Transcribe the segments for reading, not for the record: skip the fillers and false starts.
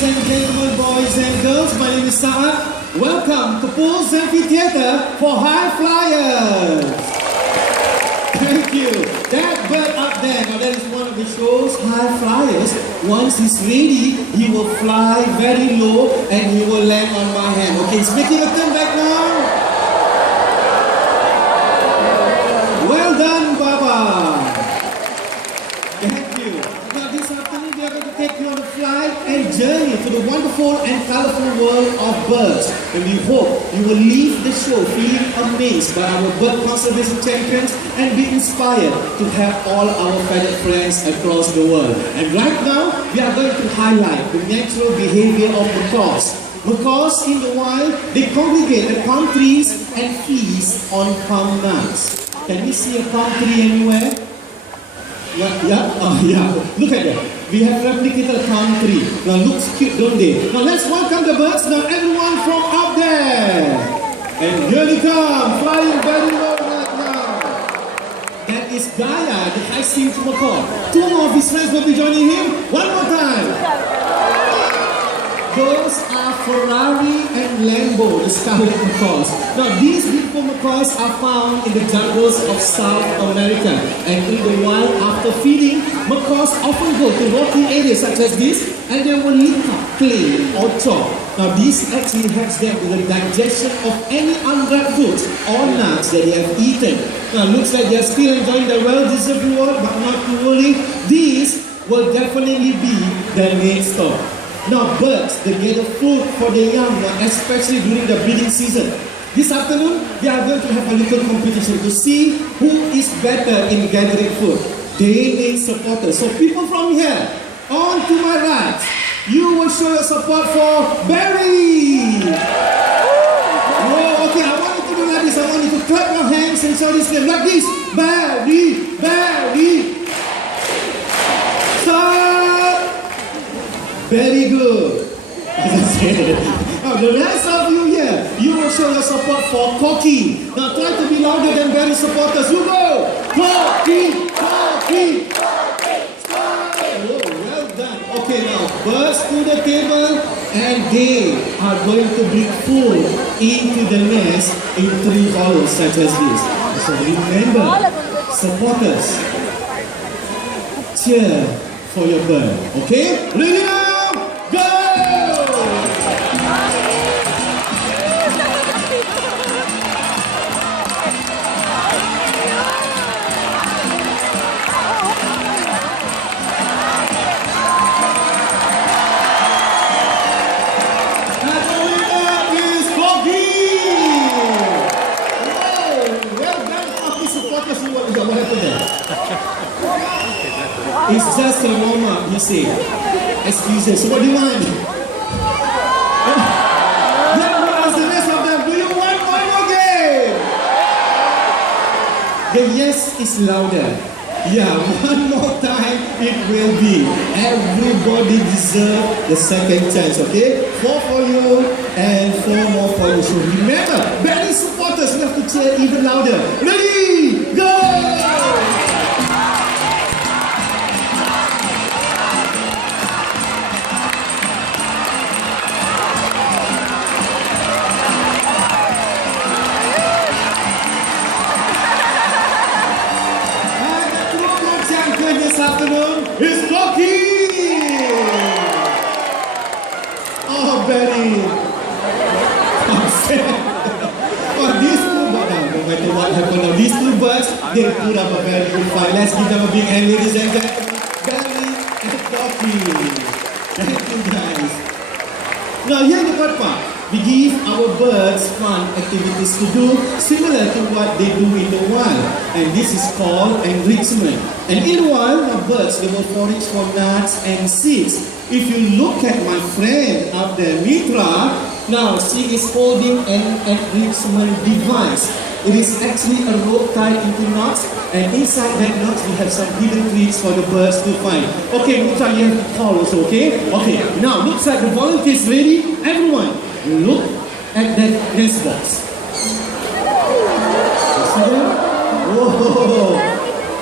Ladies and gentlemen, boys and girls, my name is Saad. Welcome to Pools Amphitheatre for High Flyers. Thank you. That bird up there, now that is one of the show's high flyers. Once he's ready, he will fly very low and he will land on my hand. Okay, he's making a turn back now. Well done, Baba. Thank you. Now this afternoon we are going to take you on a flight and journey to the wonderful and colorful world of birds. And we hope you will leave the show feeling amazed by our bird conservation champions and be inspired to help all our feathered friends across the world. And right now, we are going to highlight the natural behavior of macaws. Macaws in the wild, they congregate at palm trees and feast on palm nuts. Can we see a palm tree anywhere? Yeah? Oh yeah. Look at that. We have replicated a palm tree. Now looks cute, don't they? Now let's welcome the birds. Now everyone from up there. And here they come, flying very low right now. That is Gaia, the high-singed macaw. Two more of his friends will be joining him. One more time. Those are Ferrari and Lambo, the scarlet macaws. Now these beautiful macaws are found in the jungles of South America. And in the wild, after feeding, macaws often go to rocky areas such as this and they will lick up clay or chalk. Now this actually helps them with the digestion of any unripe fruits or nuts that they have eaten. Now looks like they are still enjoying their well-deserved reward, but not to worry, these will definitely be their next stop. Now birds, they gather food for their young, especially during the breeding season. This afternoon, we are going to have a little competition to see who is better in gathering food. They need supporters. So people from here, on to my right, you will show your support for Barry. Whoa, okay, I want you to do like this. I want you to clap your hands and shout his name like this. Barry, Barry. Very good. Now the rest of you here, you will show your support for Corky. Now try to be louder than Barry's supporters. You go! Corky! Corky! Oh, well done. Okay, now birds to the table and they are going to bring food into the nest in 3 hollows such as this. So remember, supporters, cheer for your bird. Okay? Ready now? It's just a warm-up, you see. Excuses. So what do you want? Let me ask the rest of them. Do you want one more game? The yes is louder. Yeah, one more time it will be. Everybody deserves the second chance, okay? 4 for you and 4 more for you. So remember, Barry supporters, you have to cheer even louder. Ready? Go! This afternoon is Rocky! Oh, Betty! Oh, these two birds, no matter what happened now, these two birds, they put up a very good fight. Let's give them a big hand, ladies and gentlemen. Betty and Rocky. Thank you, guys. Now, here's the third part. We give our birds fun activities to do similar to what they do in the wild. And this is called enrichment. And in the wild, our birds, they will forage for nuts and seeds. If you look at my friend up there, Mitra, now she is holding an enrichment device. It is actually a rope tied into knots, and inside that knots we have some hidden treats for the birds to find. Okay, Mitra, you have to call also, okay? Okay, now looks like the volunteers ready. Everyone, look at that nest box. See that? Whoa!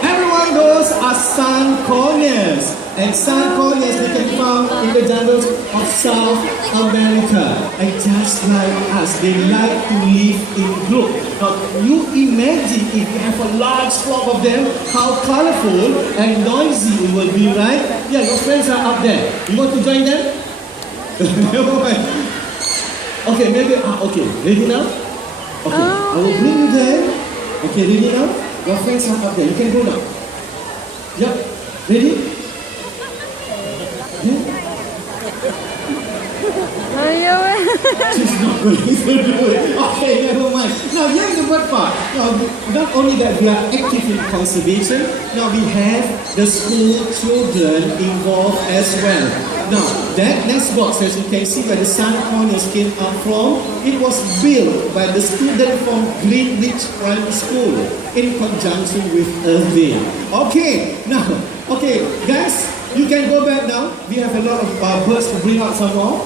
Everyone, those are sun corneas. And sun corneas they can be found found in the jungles of South America. And just like us, they like to live in groups. Now, you imagine if you have a large flock of them, how colorful and noisy it will be, right? Yeah, your friends are up there. You want to join them? Okay, maybe, okay, ready now? Okay, I will bring you there. Okay, ready now? Your friends are up there. You can go now. Yep, ready? Yeah? She's not going to do it. Okay, never mind. Now, here's the good part. Now, not only that we are active in conservation, now we have the school children involved as well. Now, that next box, as you can see where the sun corners came up from, it was built by the student from Greenwich Primary School in conjunction with Earth Day. Okay, now, okay, guys, you can go back now. We have a lot of birds to bring out some more.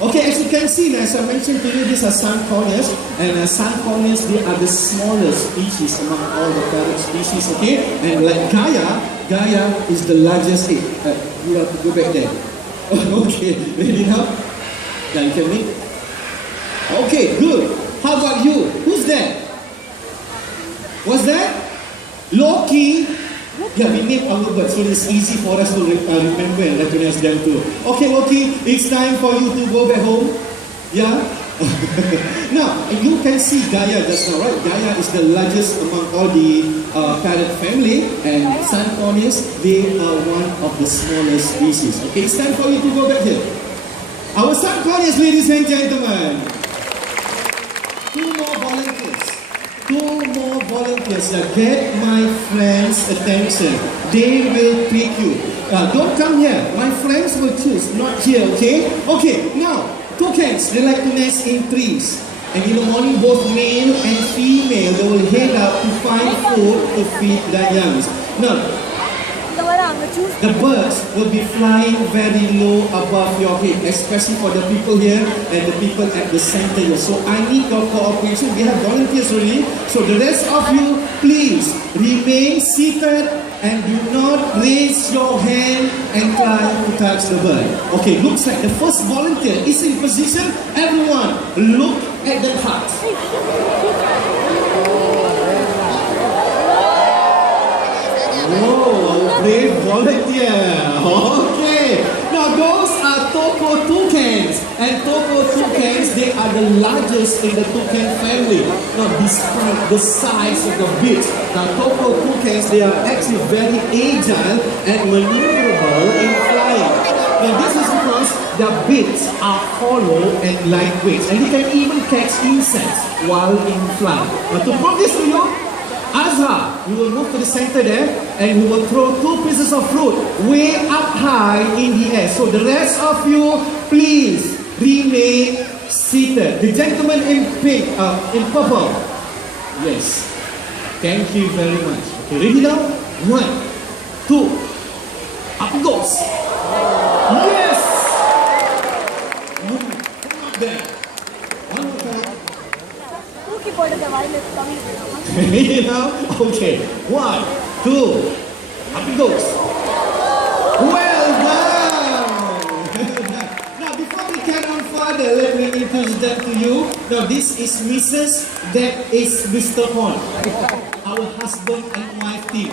Okay, as you can see, as I mentioned to you, these are sun corneas, and sun corneas, they are the smallest species among all the parrot species, okay? And like Gaia is the largest. You have to go back there. Okay, ready now? Yeah, you can make. Okay, good. How about you? Who's that? What's that? Loki. Yeah, we name our birds, so it's easy for us to remember and recognize them too. Okay, Loki, it's time for you to go back home. Yeah? Now, you can see Gaia just now, right? Gaia is the largest among all the parrot family, and sun corneas, they are one of the smallest species. Okay, it's time for you to go back here. Our sun corneas, ladies and gentlemen. Two more volunteers that get my friends' attention. They will pick you. Don't come here. My friends will choose, not here, okay? Okay, now, toucans, they like to nest in trees. And in the morning, both male and female, they will head out to find food to feed their youngs. Now, the birds will be flying very low above your head, especially for the people here and the people at the center here. So I need your cooperation. We have volunteers already. So the rest of you, please remain seated and do not raise your hand and try to touch the bird. Okay, looks like the first volunteer is in position. Everyone, look at the heart. Whoa, brave volunteer. Okay. Now those are Toko toucans. And Toko toucans, they are the largest in the toucan family. Now despite the size of the beak, now Toko toucans, they are actually very agile and maneuverable in flying. Now this is because their beaks are hollow and lightweight. And they can even catch insects while in flight. Now to prove this to you, Azhar, we will move to the center there and we will throw 2 pieces of fruit way up high in the air. So the rest of you, please remain seated. The gentleman in pink, in purple. Yes. Thank you very much. Okay, ready now? 1, 2, up it goes. Yes! Come up there. One more time. You know? Okay. 1, 2, up it goes. Well done! Now, before we carry on further, let me introduce them to you. Now, this is Mrs. That is Mr. Horn, our husband and wife team.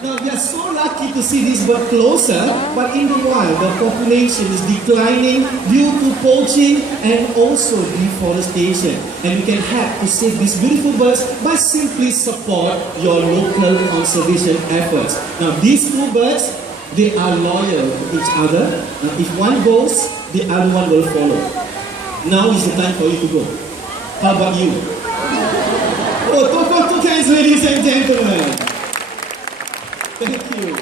Now, we are so lucky to see this bird closer, but in the wild, the population is declining due to poaching and also deforestation. And you can help to save these beautiful birds by simply support your local conservation efforts. Now, these 2 birds, they are loyal to each other. Now, if one goes, the other one will follow. Now is the time for you to go. How about you? Oh, Toko toucans, ladies and gentlemen. Thank you.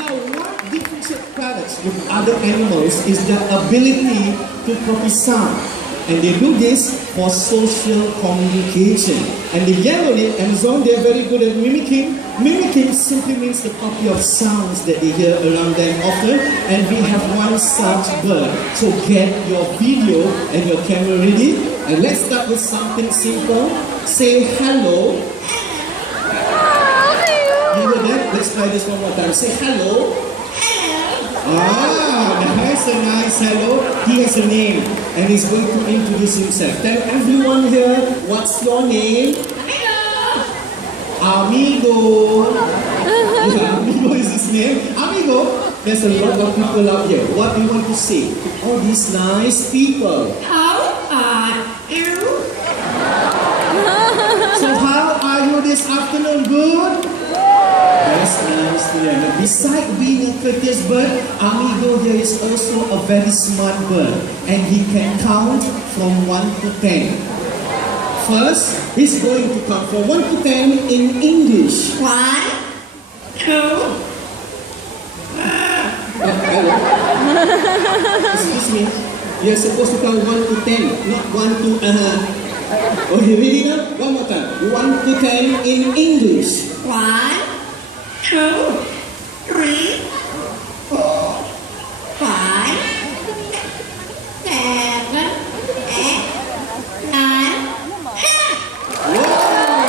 Now, what differentiates parrots with other animals is their ability to copy sound. And they do this for social communication. And the yellow-lipped Amazon, they are very good at mimicking. Mimicking simply means the copy of sounds that they hear around them often. And we have one such bird. So get your video and your camera ready. And let's start with something simple. Say hello. Let's try this one more time. Say hello. Hello. Ah, nice and he has a name and he's going to introduce himself. Tell everyone here, what's your name? Amigo. Yeah, Amigo is his name. Amigo, there's a lot of people out here. What do you want to say to all these nice people? How are you? So how are you this afternoon? Good? That's nice to hear. Now, besides being a courteous bird, Amigo here is also a very smart bird. And he can count from 1 to 10. First, he's going to count from 1 to 10 in English. 1, 2, Excuse me. You're supposed to count 1 to 10, not 1 to Okay, ready now? One more time. 1 to 10 in English. 1, 2, 3, 4, 5, 7, 8, 9, 10. Wow!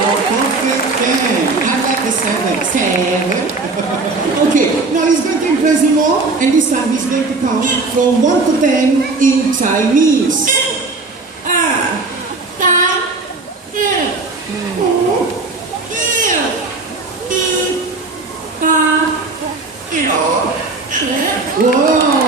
A perfect 10. I like the 7. 7. Okay, now he's going to impress you more, and this time he's going to count from 1 to 10 in Chinese. 2, 3, 4, 5, 6, 7, 8, 9, 10. Wow!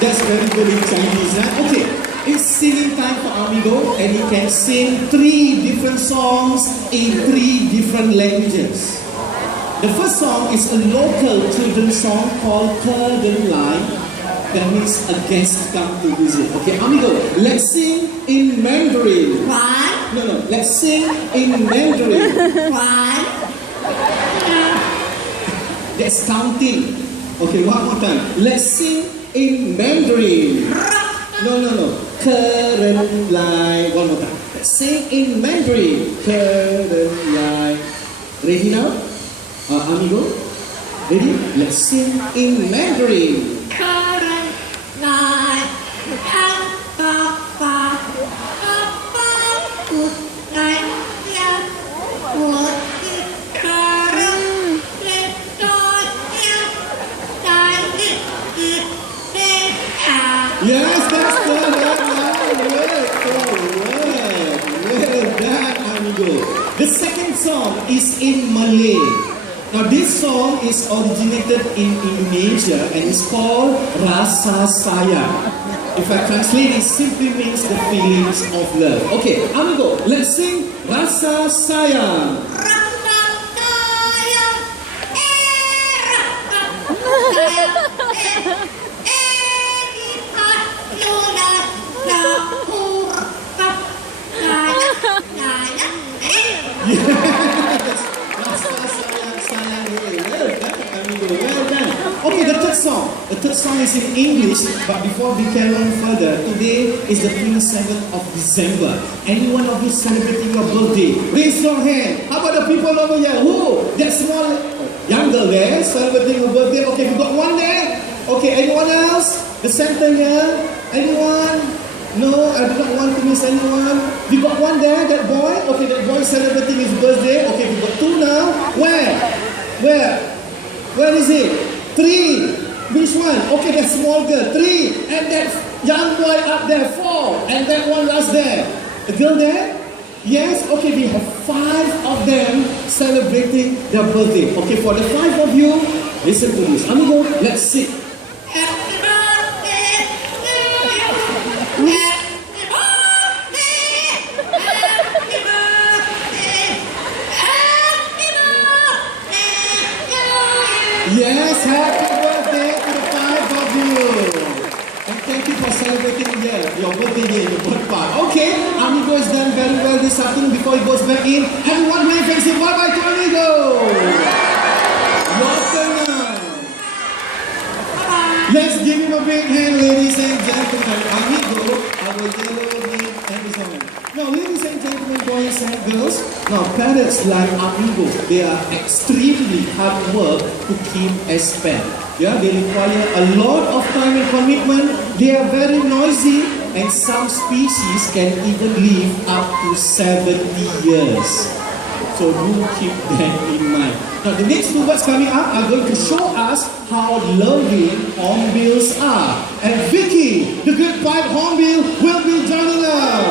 That's very good in Chinese, huh? Okay, it's singing time for Amigo, and he can sing 3 different songs in 3 different languages. The first song is a local children's song called Curtain Line. That means a guest come to visit. Okay, Amigo, let's sing in Mandarin. 1, No, let's sing in Mandarin. 1, That's counting. Okay, one more time. Let's sing in Mandarin. No. Curtain line. One more time. Let's sing in Mandarin. Curtain line. Ready now? Amigo? Ready? Let's sing in Mandarin. current line, Yes, that's good. Well done, amigo. The second song is in Malay. Now this song is originated in Indonesia and is called Rasa Sayang. If I translate, it simply means the feelings of love. Okay, amigo, let's sing Rasa Sayang. Okay, the third song is in English, but before we carry on further, today is the 27th of December. Any one of you celebrating your birthday? Raise your hand. How about the people over here? Who? That small young girl there celebrating her birthday. Okay, we got one there. Okay, anyone else? The center here? Anyone? No, I do not want to miss anyone. We got one there, that boy. Okay, that boy celebrating his birthday. Okay, we got two now. Where is it? 3. Which one? Okay, that small girl. 3. And that young boy up there. 4. And that one last there. The girl there? Yes? Okay, we have 5 of them celebrating their birthday. Okay, for the 5 of you, listen to this. Amigo, let's sing. Happy birthday to you. Happy birthday. Happy birthday. Happy birthday to you. Yes, happy birthday to the 5 of you. And thank you for celebrating your birthday here in the birth part. Okay, Amigo is done very well this afternoon. Before he goes back in, everyone wave and say bye-bye to Amigo. Your turn now. Let's give him a big hand, ladies and gentlemen. Amigo, our yellow-headed Amazon. Now, ladies and gentlemen, boys and girls, now parrots like Amigo, they are extremely hard work to keep as pet. Yeah, they require a lot of time and commitment. They are very noisy, and some species can even live up to 70 years. So do keep that in mind. Now the next two birds coming up are going to show us how loving hornbills are. And Vicky, the great pied hornbill, will be joining us.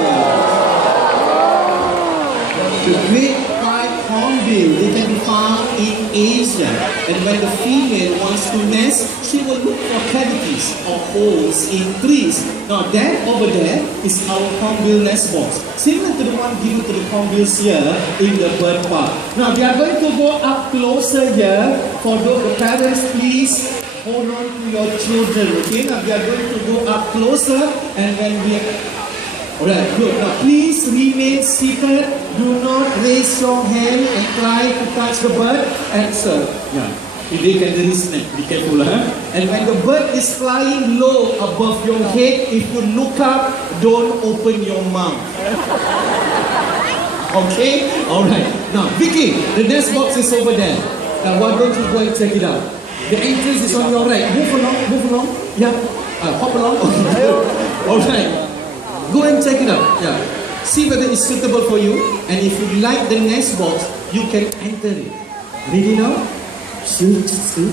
The great pied hornbill, they can be found in Asia. And when the female wants to nest, she will look for cavities or holes in trees. Now that over there is our hornbill nest box, similar to the one given to the hornbills here in the bird park. Now we are going to go up closer here. For those the parents, please hold on to your children. Okay, now we are going to go up closer, and when we alright, good. Now please remain seated. Do not raise your hand and try to touch the bird. Answer. Yeah. If they can really snap, be careful, huh? And when the bird is flying low above your head, if you look up, don't open your mouth. Okay? Alright. Now, Vicky, the nest box is over there. Now, why don't you go and check it out? The entrance is on your right. Move along, move along. Yeah. Hop along. Okay. Alright. Go and check it out. Yeah. See whether it's suitable for you. And if you like the nest box, you can enter it. Ready now? Still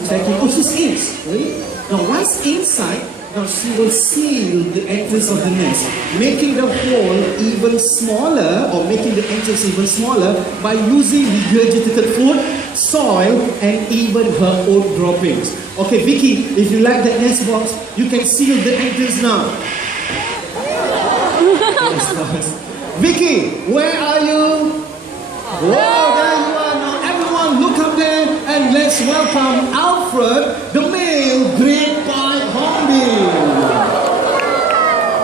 checking. Oh, she's in. Right? Now, once inside, now she will seal the entrance of the nest, making the hole even smaller, or making the entrance even smaller by using regurgitated food, soil, and even her own droppings. Okay, Vicky, if you like the nest box, you can seal the entrance now. Vicky, where are you? Whoa, there you are now. Everyone, look up there and let's welcome Alfred, the male great pied hornbill.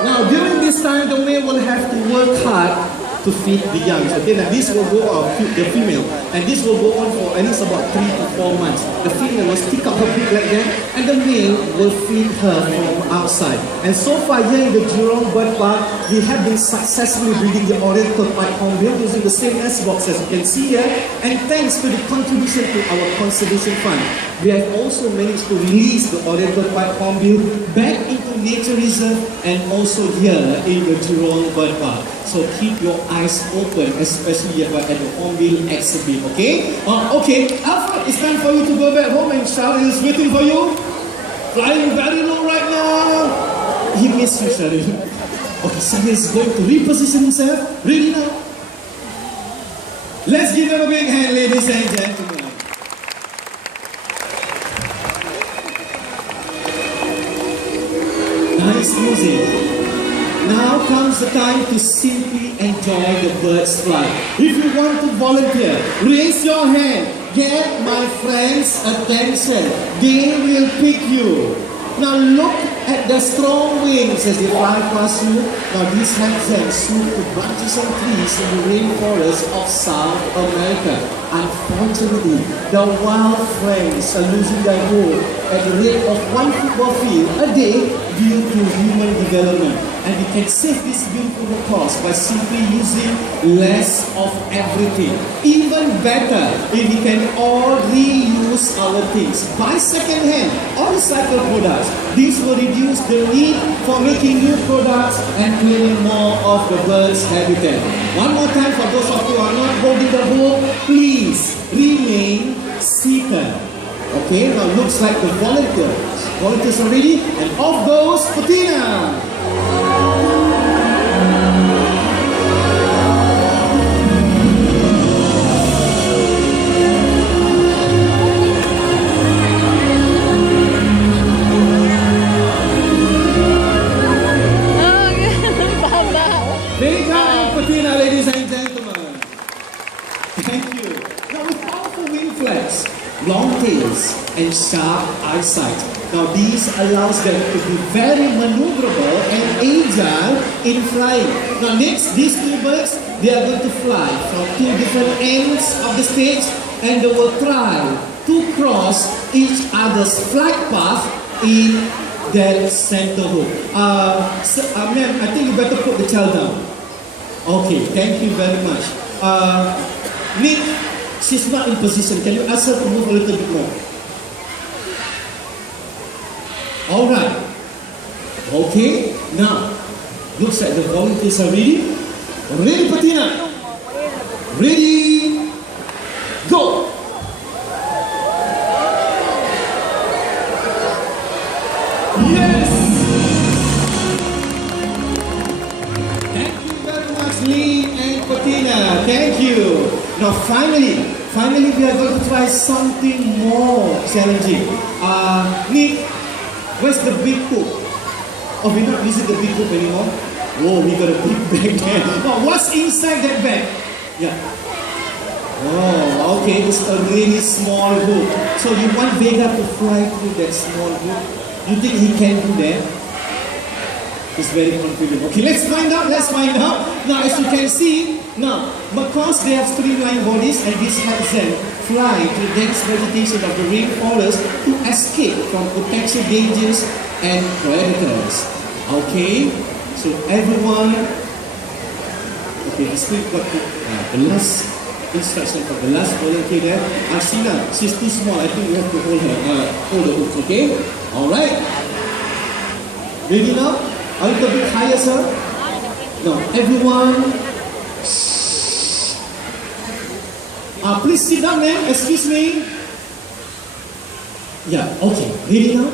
Now, during this time, the male will have to work hard to feed the young. Okay, now this will go on, the female, and this will go on for at least about 3 to 4 months. The female will stick out her beak like that, and the male will feed her from outside. And so far here in the Jurong Bird Park, we have been successfully breeding the oriental pied hornbill using the same nest box as you can see here. And thanks to the contribution to our conservation fund, we have also managed to release the oriental pied hornbill back into nature reserve and also here in the Jurong Bird Park. So keep your eyes open, especially at the hornbill exhibit, okay? Okay, Alfred, it's time for you to go back home, and Charlie is waiting for you. Flying very low right now. He missed you, Charlie. Okay, Charlie is going to reposition himself. Ready now? Let's give him a big hand, ladies and gentlemen. Nice music. Now comes the time to simply enjoy the bird's flight. If you want to volunteer, raise your hand. Get my friends' attention. They will pick you. Now look at the strong wings as they fly past you. Now these hands swoop to branches and trees in the rainforest of South America. Unfortunately, the wild frames are losing their hold at the rate of 1 football field a day due to human development. And we can save this beautiful cause by simply using less of everything. Even better, if we can all reuse our things, buy second-hand or recycled products. This will reduce the need for making new products and cleaning more of the bird's habitat. One more time for those of you who are not holding the book, please remain seated. Okay, now looks like the volunteers are ready, and off goes Patina. Ladies and gentlemen, thank you. Now with powerful wing flaps, long tails, and sharp eyesight. Now these allows them to be very maneuverable and agile in flying. Now next, these two birds, they are going to fly from 2 different ends of the stage, and they will try to cross each other's flight path in their center hook. Ma'am, I think you better put the child down. Okay, thank you very much. Nick, she's not in position. Can you ask her to move a little bit more? Alright. Okay, now, looks like the volunteers are ready. Ready, Patina? Ready, Yes! Thank you very much, Lee and Patina. Thank you. Now, finally, we are going to try something more challenging. Nick, where's the big poop? Oh, we're not using the big poop anymore. Whoa, we got a big bag there. Oh, what's inside that bag? Yeah. Oh, okay, it's a really small boot. So you want Vega to fly through that small boot? You think he can do that? He's very confident. Okay, let's find out. Now, as you can see, now, because they have streamlined bodies and this helps them fly to the dense vegetation of the rainforest to escape from potential dangers and predators. Okay, so everyone, okay, this week got the last instruction for the last volunteer there. Ashina, she's too small. I think we have to hold her, hold the hooks, okay? Alright. Ready now? A little bit higher, sir. Now, everyone. Please sit down, ma'am. Excuse me. Yeah, okay. Ready now?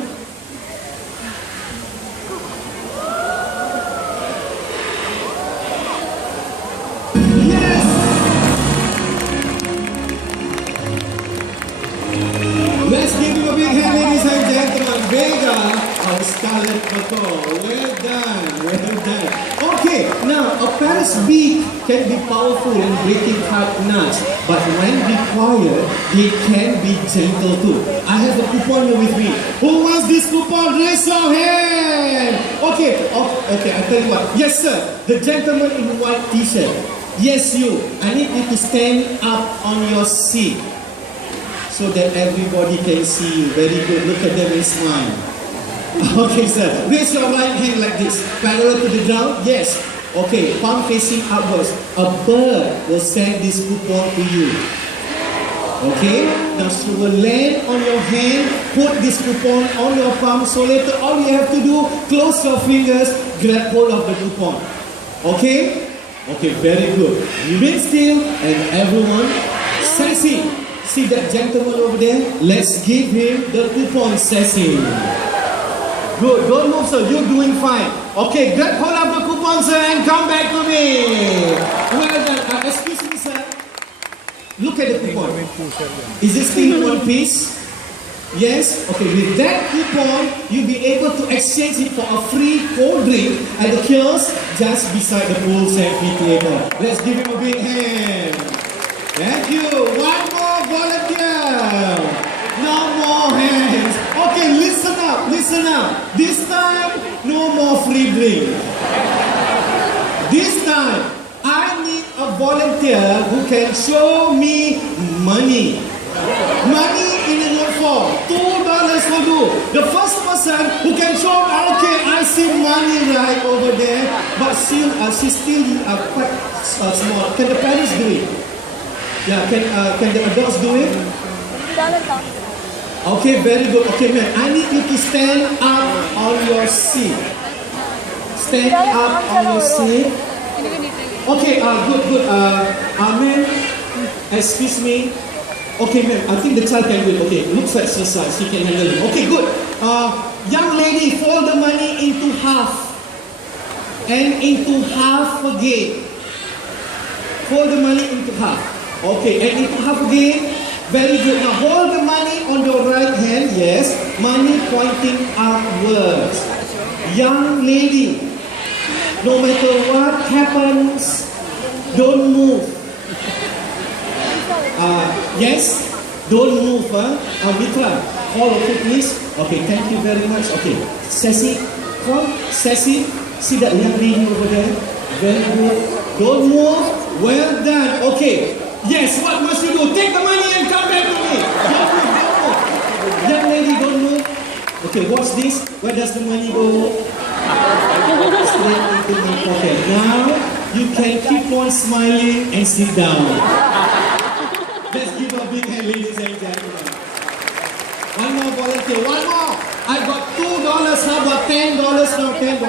Yes! Let's give him a big hand, ladies and gentlemen. Vega, our scarlet photo. Well done, well done. Okay, now a parrot's beak can be powerful in breaking hard nuts, but when required, they can be gentle too. I have a coupon here with me. Who wants this coupon? Raise your hand. Okay, okay. I tell you what. Yes, sir. The gentleman in white T-shirt. Yes, you. I need you to stand up on your seat so that everybody can see you. Very good. Look at them and smile. Okay, sir. Raise your right hand like this. Parallel to the ground. Yes. Okay. Palm facing upwards. A bird will send this coupon to you. Okay. Now she will land on your hand. Put this coupon on your palm. So later, all you have to do, close your fingers, grab hold of the coupon. Okay. Okay. Very good. Remain still, and everyone, Sassy. See that gentleman over there? Let's give him the coupon, Sassy. Good, don't move, sir. You're doing fine. Okay, grab hold of the coupon, sir, and come back to me. Well done. Excuse me, sir. Look at the coupon. Is it still in one piece? Yes? Okay, with that coupon, you'll be able to exchange it for a free cold drink at the kiosk just beside the pool's amphitheater. Let's give him a big hand. Thank you. One more volunteer. No more hands. Okay, listen up, listen up. This time, no more free drink. This time, I need a volunteer who can show me money. Money in a note form. $2 will do. The first person who can show, okay, I see money right over there, but she's still quite small. Can the parents do it? Yeah, can the adults do it? Okay, very good. Okay, man, I need you to stand up on your seat. Stand up on your seat. Okay, good. Ma'am, excuse me. Okay, ma'am, I think the child can do it. Okay, looks like exercise. She can handle it. Okay, good. Young lady, fold the money into half. And into half again. Fold the money into half. Okay, and into half again. Very good. Now hold the money on your right hand. Yes. Money pointing upwards. Young lady, no matter what happens, don't move. Yes? Don't move. Mitra, call, okay, please. Okay, thank you very much. Okay. Sassy, call. Sassy, see that young lady over there? Very good. Don't move. Well done. Okay. Yes, what must you do? Take the money and come back to me. Don't move, don't move. Young lady, don't move. Okay, watch this. Where does the money go? Straight into my pocket. Now, you can keep on smiling and sit down. Let's give a big hand, ladies and gentlemen. One more volunteer. One more. I got $2. How about $10 now, $10.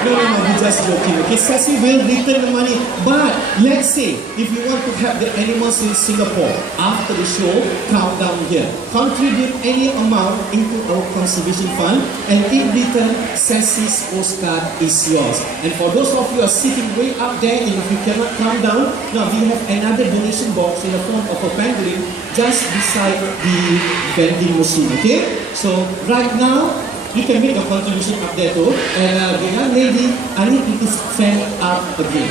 No, we're just joking. Okay, Sassy will return the money. But let's say if you want to help the animals in Singapore after the show, come down here. Contribute any amount into our conservation fund, and in return, Sassy's postcard is yours. And for those of you who are sitting way up there, and if you cannot come down, now we have another donation box in the form of a pangolin just beside the vending machine. Okay, so right now, you can make a contribution up there too. And the young lady, I need you to stand up again.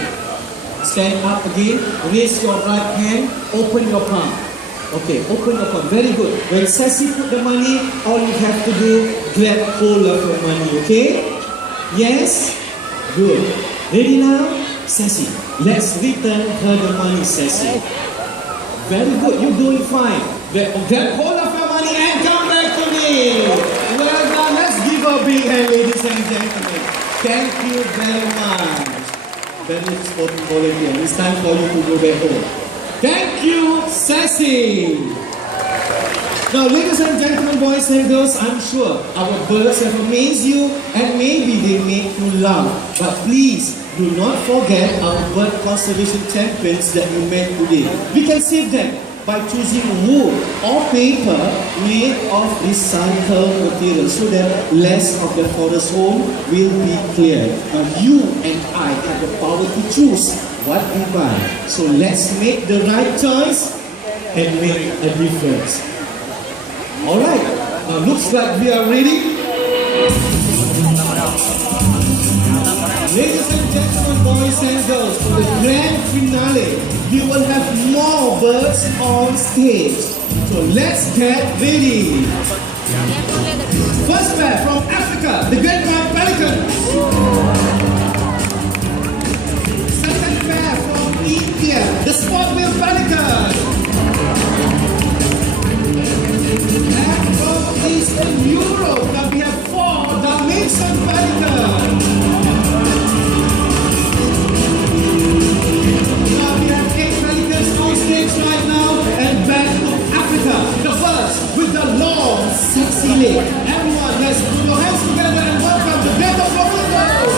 Stand up again. Raise your right hand. Open your palm. Okay, open your palm. Very good. When Sassy put the money, all you have to do, grab hold of your money. Okay? Yes? Good. Ready now? Sassy, let's return her the money, Sassy. Very good. You're doing fine. Grab hold of your money and come back to me. Well done. Let's give a big hand, ladies and gentlemen. Thank you very much. Very important volunteer. It's time for you to go back home. Thank you, Sassy. Now, ladies and gentlemen, boys and girls, I'm sure our birds have amazed you and maybe they make you laugh. But please, do not forget our bird conservation champions that you met today. We can save them by choosing wood or paper made of recycled material so that less of the forest home will be cleared. Now you and I have the power to choose what we buy. So let's make the right choice and make a difference. Alright, now looks like we are ready. Ladies and gentlemen, boys and girls, for the grand finale, we will have more birds on stage. So let's get ready. First pair from Africa, the great white pelican. Second pair from India, the spot-bill pelican. And from Eastern Europe, now we have 4 Dalmatian pelicans. Right now, and back to Africa. The first with the long, sexy leg. Everyone, let's put your hands together and welcome the Great Flamingos.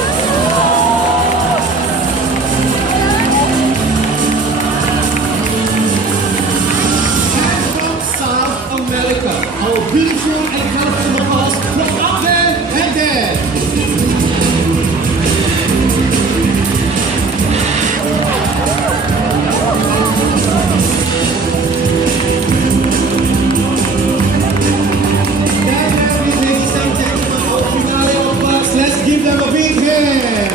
And from South America, our beautiful and colorful macaws from out there and there. Let's give them a big hand.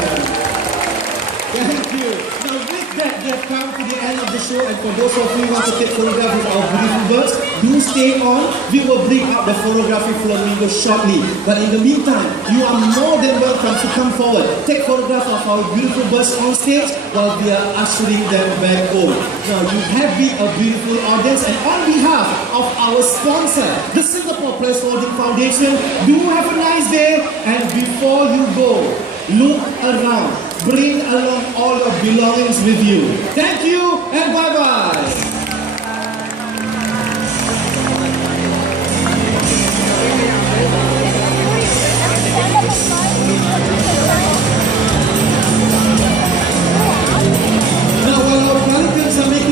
Thank you. Now with that, we have come to the end of the show, and for those of you who want to take photographs with our beautiful birds, do stay on. We will bring up the photography flamingo shortly. But in the meantime, you are more than welcome to come forward. Take photographs of our beautiful birds on stage while we are ushering them back home. Now you have been a beautiful audience, and on behalf of our sponsor, the Singapore Press Holding Foundation, do have a nice day. And before you go, look around. Bring along all your belongings with you. Thank you and bye-bye.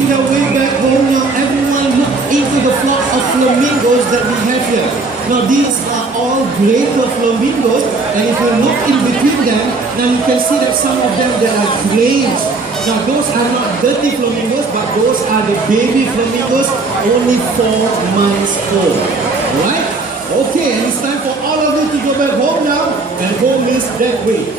Their way back home now, everyone look into the flock of flamingos that we have here. Now these are all greater flamingos, and if you look in between them, now you can see that some of them there are grains. Now those are not dirty flamingos, but those are the baby flamingos, only 4 months old. Alright? Okay, and it's time for all of you to go back home now, and home is that way.